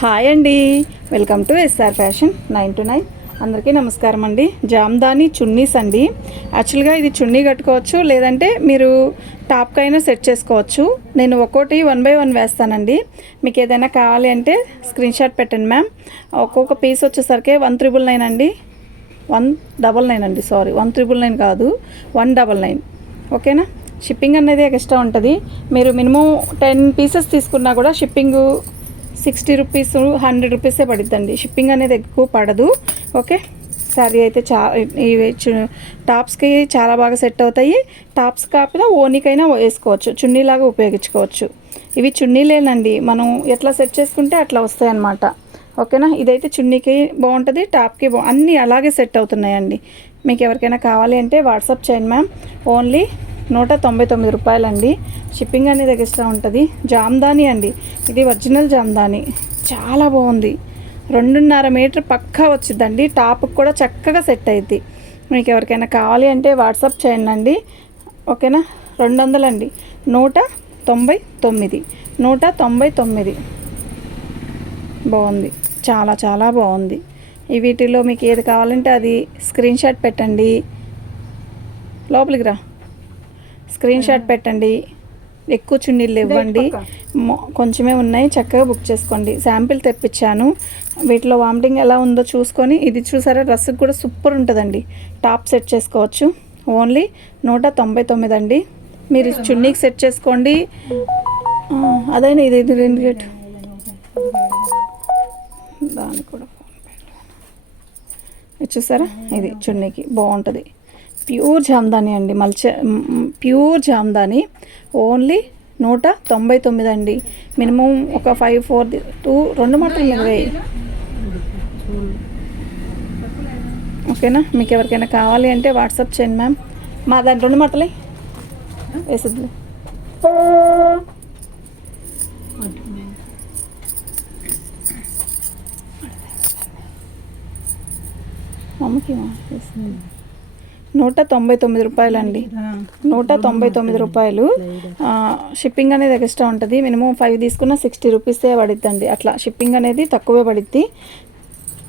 Hi అండి. Welcome to SR fashion nine two nine. అందరికీ నమస్కారం అండి. జామ్దాని చున్నీస్ అండి. యాక్చువల్గా ఇది చున్నీ కట్టుకోవచ్చు లేదంటే మీరు టాప్కైనా సెట్ చేసుకోవచ్చు. నేను ఒక్కోటి వన్ బై వన్ వేస్తానండి. మీకు ఏదైనా కావాలి అంటే స్క్రీన్ షాట్ పెట్టండి మ్యామ్. ఒక్కొక్క పీస్ వచ్చేసరికి వన్ త్రిబుల్ నైన్ అండి. వన్ డబల్ నైన్ అండి సారీ. వన్ త్రిబుల్ నైన్ కాదు వన్ డబల్ నైన్. ఓకేనా? షిప్పింగ్ అనేది ఎక్స్ట్రా ఉంటుంది. మీరు మినిమం టెన్ పీసెస్ తీసుకున్నా కూడా షిప్పింగ్ సిక్స్టీ రూపీస్ హండ్రెడ్ రూపీసే పడుద్దండి. షిప్పింగ్ అనేది ఎక్కువ పడదు. ఓకే? శారీ అయితే చా ఇవి చు- టాప్స్కి చాలా బాగా సెట్ అవుతాయి. టాప్స్ కాకపోయినా ఓనికైనా వేసుకోవచ్చు. చున్నీలాగా ఉపయోగించుకోవచ్చు. ఇవి చున్నీలేనండి. మనం ఎట్లా సెట్ చేసుకుంటే అట్లా వస్తాయి అన్నమాట ఓకేనా? ఇదైతే చున్నీకి బాగుంటుంది టాప్కి బా అన్నీ అలాగే సెట్ అవుతున్నాయండి. మీకు ఎవరికైనా కావాలి అంటే వాట్సాప్ చేయండి మ్యామ్. ఓన్లీ నూట తొంభై తొమ్మిది రూపాయలండి. షిప్పింగ్ అనేది ఎక్స్ట్రా ఉంటుంది. జామ్దాని అండి. ఇది ఒరిజినల్ జామ్దాని. చాలా బాగుంది. రెండున్నర మీటర్ పక్కా వచ్చిందండి టాప్కి కూడా చక్కగా సెట్ అయింది మీకు ఎవరికైనా కావాలి అంటే వాట్సాప్ చేయండి అండి. ఓకేనా? రెండు వందలండి నూట తొంభై తొమ్మిది. నూట తొంభై తొమ్మిది. బాగుంది. చాలా చాలా బాగుంది. ఈ వీటిలో మీకు ఏది కావాలంటే అది స్క్రీన్ షాట్ పెట్టండి. లోపలికి రా. స్క్రీన్ షాట్ పెట్టండి. ఎక్కువ చున్నీళ్ళు ఇవ్వండి. కొంచెమే ఉన్నాయి చక్కగా బుక్ చేసుకోండి. శాంపిల్ తెప్పించాను. వీటిలో వామిటింగ్ ఎలా ఉందో చూసుకొని ఇది చూసారా డ్రెస్కి కూడా సూపర్ ఉంటుందండి. టాప్ సెట్ చేసుకోవచ్చు. ఓన్లీ నూట తొంభై తొమ్మిది అండి. మీరు చున్నీకి సెట్ చేసుకోండి. అదైనా ఇది ఇది రెండు రేటు. దానికి కూడా చూసారా? ఇది చున్నీకి బాగుంటుంది. ప్యూర్ జామ్దాని అండి మల్చ ప్యూర్ జామ్దాని. ఓన్లీ నూట తొంభై తొమ్మిది అండి. మినిమం ఒక ఫైవ్ ఫోర్ టూ రెండు మాటలు వేయి ఓకేనా? మీకు ఎవరికైనా కావాలి అంటే వాట్సాప్ చేయండి మ్యామ్. మా దాని రెండు మాటలే. వేసిద్ది అమ్మకి వేసింది. నూట తొంభై తొమ్మిది రూపాయలండి. నూట తొంభై తొమ్మిది రూపాయలు. షిప్పింగ్ అనేది ఎక్స్ట్రా ఉంటుంది. మినిమం ఫైవ్ తీసుకున్న సిక్స్టీ రూపీసే పడిద్దండి. అట్లా షిప్పింగ్ అనేది తక్కువే పడిద్ది.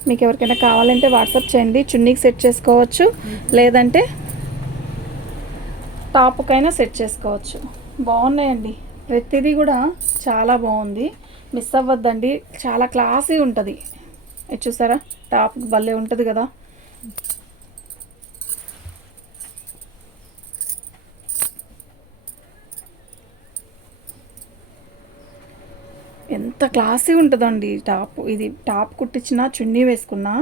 మీకు ఎవరికైనా కావాలంటే వాట్సాప్ చేయండి. చున్నీకి సెట్ చేసుకోవచ్చు. లేదంటే టాప్కైనా సెట్ చేసుకోవచ్చు. బాగున్నాయండి. ప్రతిదీ కూడా చాలా బాగుంది. మిస్ అవ్వద్దండి. చాలా క్లాసీ ఉంటుంది. ఇది చూసారా? టాప్ భలే ఉంటుంది కదా. ఎంత క్లాసీ ఉంటుందండి టాప్. ఇది టాప్ కుట్టించిన చున్నీ వేసుకున్నా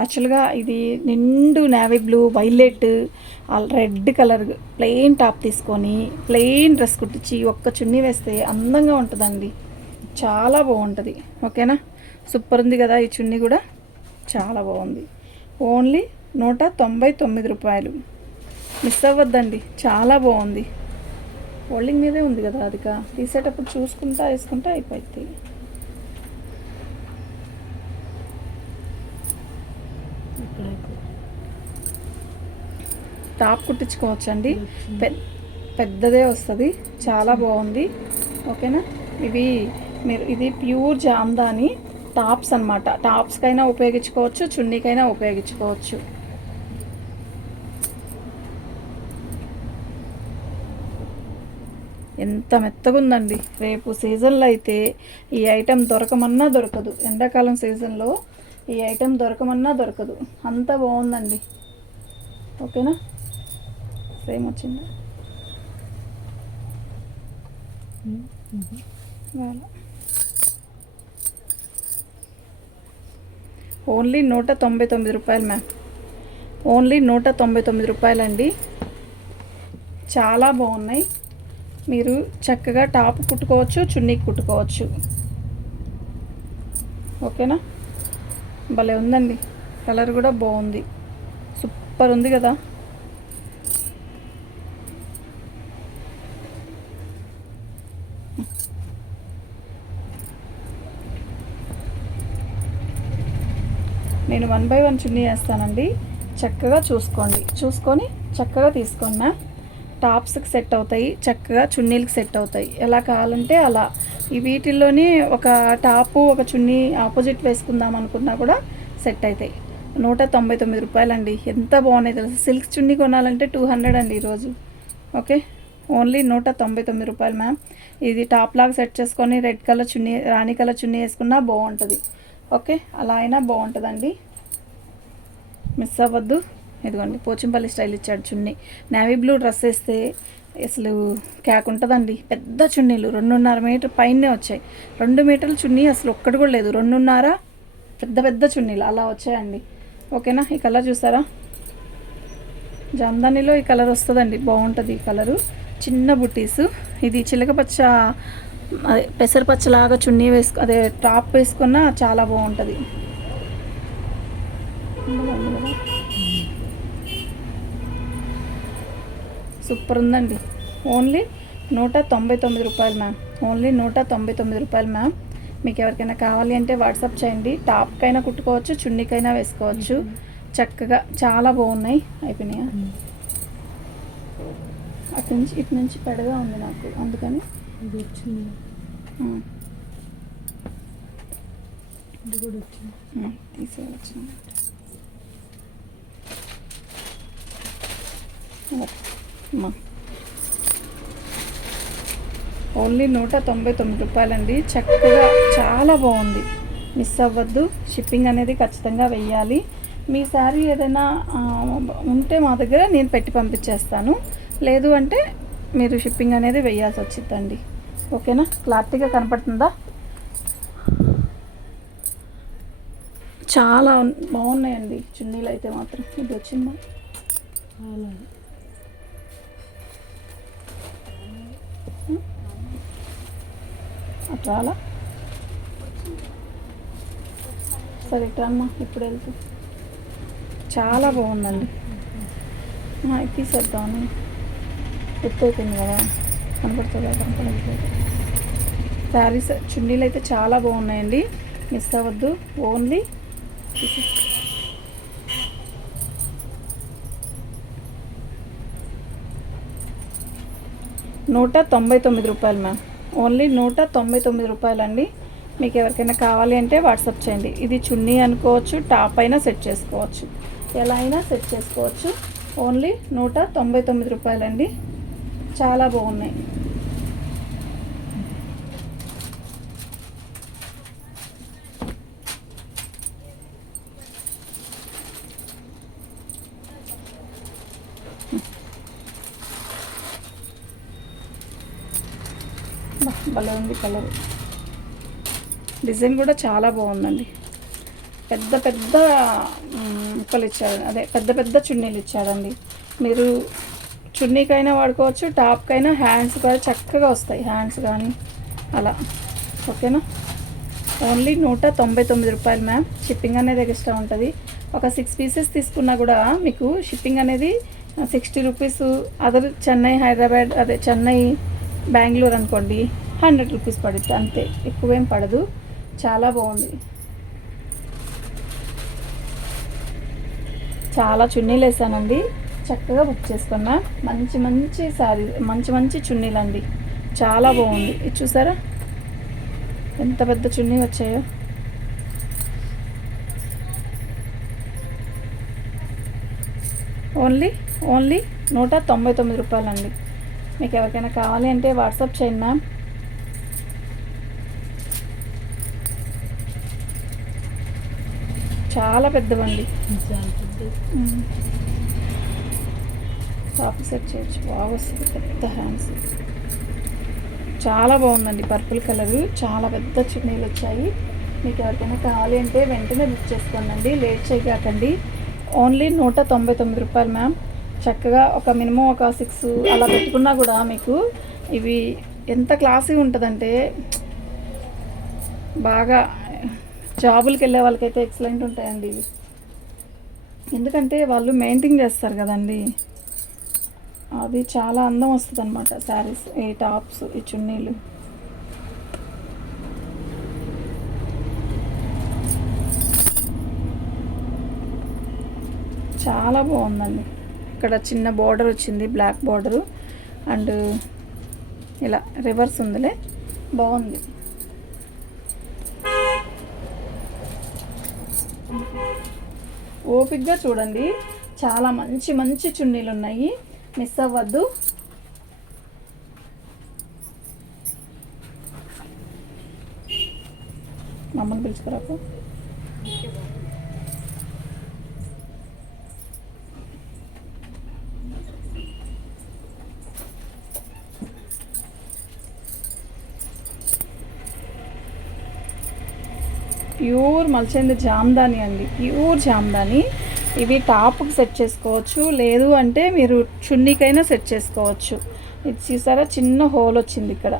యాక్చువల్గా ఇది నిండు navy blue violet red colour plain top తీసుకొని ప్లెయిన్ డ్రెస్ కుట్టించి ఒక్క చున్నీ వేస్తే అందంగా ఉంటుందండి. చాలా బాగుంటుంది. ఓకేనా? సూపర్ ఉంది కదా ఈ చున్నీ కూడా? చాలా బాగుంది. ఓన్లీ నూట తొంభై తొమ్మిది రూపాయలు. మిస్ అవ్వద్దండి. చాలా బాగుంది. హోల్డింగ్ మీదే ఉంది కదా అదిక. తీసేటప్పుడు చూసుకుంటా వేసుకుంటా అయిపోద్ది. టాప్ కుట్టించుకోవచ్చండి. పెద్ద పెద్దదే వస్తుంది. చాలా బాగుంది. ఓకేనా? ఇవి మీరు ఇది ప్యూర్ జామ్దాని టాప్స్ అనమాట టాప్స్కైనా ఉపయోగించుకోవచ్చు చున్నీకైనా ఉపయోగించుకోవచ్చు. ఎంత మెత్తగా ఉందండి రేపు సీజన్లో అయితే ఈ ఐటెం దొరకమన్నా దొరకదు. ఎండాకాలం సీజన్లో ఈ ఐటెం దొరకమన్నా దొరకదు. అంత బాగుందండి. ఓకేనా? సేమ్ వచ్చింది? ఓన్లీ నూట తొంభై తొమ్మిది రూపాయలు మ్యామ్. ఓన్లీ నూట తొంభై తొమ్మిది రూపాయలండి. చాలా బాగున్నాయి. మీరు చక్కగా టాప్ కుట్టుకోవచ్చు చున్నీకి కుట్టుకోవచ్చు. ఓకేనా? భలే ఉందండి. కలర్ కూడా బాగుంది. సూపర్ ఉంది కదా. నేను వన్ బై వన్ చున్నీ వేస్తానండి. చక్కగా చూసుకోండి. చూసుకొని చక్కగా తీసుకోండి మ్యామ్ టాప్స్కి సెట్ అవుతాయి. చక్కగా చున్నీలకి సెట్ అవుతాయి. ఎలా కావాలంటే అలా. ఈ వీటిల్లోని ఒక టాపు ఒక చున్నీ ఆపోజిట్ వేసుకుందాం అనుకున్నా కూడా సెట్ అవుతాయి నూట తొంభై తొమ్మిది రూపాయలండి. ఎంత బాగున్నాయి తెలుసు? సిల్క్ చున్నీ కొనాలంటే టూ హండ్రెడ్ అండి ఈరోజు. ఓకే? ఓన్లీ నూట తొంభై తొమ్మిది రూపాయలు మ్యామ్ ఇది టాప్ లాగా సెట్ చేసుకొని రెడ్ కలర్ చున్నీ రాణి కలర్ చున్నీ వేసుకున్నా బాగుంటుంది. ఓకే అలా అయినా బాగుంటుందండి. మిస్ అవ్వద్దు. ఇదిగోండి పోచంపల్లి స్టైల్ ఇచ్చాడు చున్నీ. నేవీ బ్లూ డ్రెస్ వేస్తే అసలు క్యాక్ ఉంటుందండి. పెద్ద చున్నీలు రెండున్నర మీటర్ పైనే వచ్చాయి. రెండు మీటర్ల చున్నీ అసలు ఒక్కటి కూడా లేదు. రెండున్నర పెద్ద పెద్ద చున్నీలు అలా వచ్చాయండి. ఓకేనా ఈ కలర్ చూసారా? జామ్దానిలో ఈ కలర్ వస్తుందండి. బాగుంటుంది ఈ కలరు. చిన్న బుటీసు. ఇది చిలకపచ్చ అదే పెసరపచ్చలాగా చున్నీ వేసుకు అదే టాప్ వేసుకున్నా చాలా బాగుంటుంది. సూపర్ ఉందండి. ఓన్లీ నూట తొంభై తొమ్మిది రూపాయలు మ్యామ్. ఓన్లీ నూట తొంభై తొమ్మిది రూపాయలు మ్యామ్. మీకు ఎవరికైనా కావాలి అంటే వాట్సాప్ చేయండి. టాప్కైనా కుట్టుకోవచ్చు చున్నీకైనా వేసుకోవచ్చు. చక్కగా చాలా బాగున్నాయి. అయిపోయినాయా? అటు నుంచి ఇటు నుంచి పెడగా ఉంది నాకు. అందుకని ఇది వచ్చింది. ఉమ్, ఇది కూడా వచ్చింది. ఉమ్, తీసేయవచ్చు అమ్మా. ఓన్లీ నూట తొంభై తొమ్మిది రూపాయలండి. చక్కగా చాలా బాగుంది. మిస్ అవ్వద్దు. షిప్పింగ్ అనేది ఖచ్చితంగా వెయ్యాలి. మీ సారీ ఏదైనా ఉంటే మా దగ్గర నేను పెట్టి పంపించేస్తాను. లేదు అంటే మీరు షిప్పింగ్ అనేది వెయ్యాల్సి వచ్చిందండి. ఓకేనా? క్లారిటీగా కనపడుతుందా? చాలా బాగున్నాయండి. చున్నీలు అయితే మాత్రం. ఇది వచ్చిందా? చాలా. అట్లా అలా సరే ఇట్లా అమ్మా ఇప్పుడు వెళ్తూ. చాలా బాగుందండి. ఆ, తీసేద్దామని ఎత్తు కదా? కనపడుతుందా? కనపడట్లేదు. శారీస్ చున్నీలు అయితే చాలా బాగున్నాయండి. మిస్ అవ్వద్దు. ఓన్లీ నూట తొంభై తొమ్మిది రూపాయలు మ్యామ్ ఓన్లీ నూట తొంభై తొమ్మిది రూపాయలండి. మీకు ఎవరికైనా కావాలి అంటే వాట్సాప్ చేయండి. ఇది చున్నీ అనుకోవచ్చు టాప్ అయినా సెట్ చేసుకోవచ్చు. ఎలా అయినా సెట్ చేసుకోవచ్చు. ఓన్లీ నూట తొంభై తొమ్మిది రూపాయలండి. చాలా బాగున్నాయి. భలే ఉంది కలర్. డిజైన్ కూడా చాలా బాగుందండి. పెద్ద పెద్ద ముక్కలు ఇచ్చాడు అదే పెద్ద పెద్ద చున్నీలు ఇచ్చాడండి మీరు చున్నీకైనా వాడుకోవచ్చు టాప్కైనా హ్యాండ్స్ కూడా చక్కగా వస్తాయి హ్యాండ్స్ కానీ అలా. ఓకేనా? ఓన్లీ నూట తొంభై తొమ్మిది రూపాయలు మ్యామ్. షిప్పింగ్ అనేది ఎక్స్ట్రా ఉంటుంది. ఒక సిక్స్ పీసెస్ తీసుకున్నా కూడా మీకు షిప్పింగ్ అనేది sixty rupees. Other Chennai Hyderabad అదే చెన్నై బెంగళూరు అనుకోండి హండ్రెడ్ రూపీస్ పడుతుంది అంతే ఎక్కువేం పడదు. చాలా బాగుంది. చాలా చున్నీలు వేసానండి చక్కగా బుక్ చేసుకున్నా. మంచి మంచి శారీ మంచి మంచి చున్నీలు అండి. చాలా బాగుంది. ఇది చూసారా? ఎంత పెద్ద చున్నీ వచ్చాయో. ఓన్లీ ఓన్లీ నూట తొంభై తొమ్మిది రూపాయలండి. మీకు ఎవరికైనా కావాలి అంటే వాట్సాప్ చేయండి మ్యామ్. చాలా పెద్దవండి. టాప్ సెట్ చేయొచ్చు బాగా వస్తుంది పెద్ద హ్యాండ్స్ చాలా బాగుందండి. పర్పుల్ కలర్ చాలా పెద్ద చున్నీలు వచ్చాయి. మీకు ఎవరికైనా కావాలి అంటే వెంటనే బుక్ చేసుకోండి లేట్ చేయకండి ఓన్లీ నూట తొంభై తొమ్మిది రూపాయలు మ్యామ్ చక్కగా ఒక మినిమం ఒక సిక్స్ అలా పెట్టుకున్నా కూడా మీకు ఇవి ఎంత క్లాసీ ఉంటుందంటే బాగా జాబులకి వెళ్ళే వాళ్ళకైతే ఎక్సలెంట్ ఉంటాయండి ఇవి. ఎందుకంటే వాళ్ళు మెయింటైన్ చేస్తారు కదండి. అది చాలా అందం వస్తుంది అనమాట శారీస్. ఈ టాప్స్ ఈ చున్నీలు. చాలా బాగుందండి. ఇక్కడ చిన్న బార్డర్ వచ్చింది బ్లాక్ బార్డరు. అండ్ ఇలా రివర్స్ ఉందిలే బాగుంది. ఓపిక్గా చూడండి చాలా మంచి మంచి చున్నీలు ఉన్నాయి మిస్ అవ్వద్దు. మమ్మల్ని పిలుచుకురాకు. ప్యూర్ మల్చింది జామ్దాని అండి. ప్యూర్ జామ్దాని. ఇవి టాప్కి సెట్ చేసుకోవచ్చు. లేదు అంటే మీరు చున్నీకైనా సెట్ చేసుకోవచ్చు. ఇది చూసారా? చిన్న హోల్ వచ్చింది ఇక్కడ.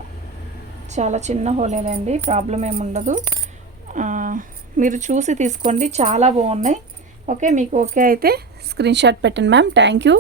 చాలా చిన్న హోలేనండి. ప్రాబ్లం ఏమి ఉండదు. మీరు చూసి తీసుకోండి. చాలా బాగున్నాయి. ఓకే మీకు ఓకే అయితే స్క్రీన్ షాట్ పెట్టండి మ్యామ్. Thank you.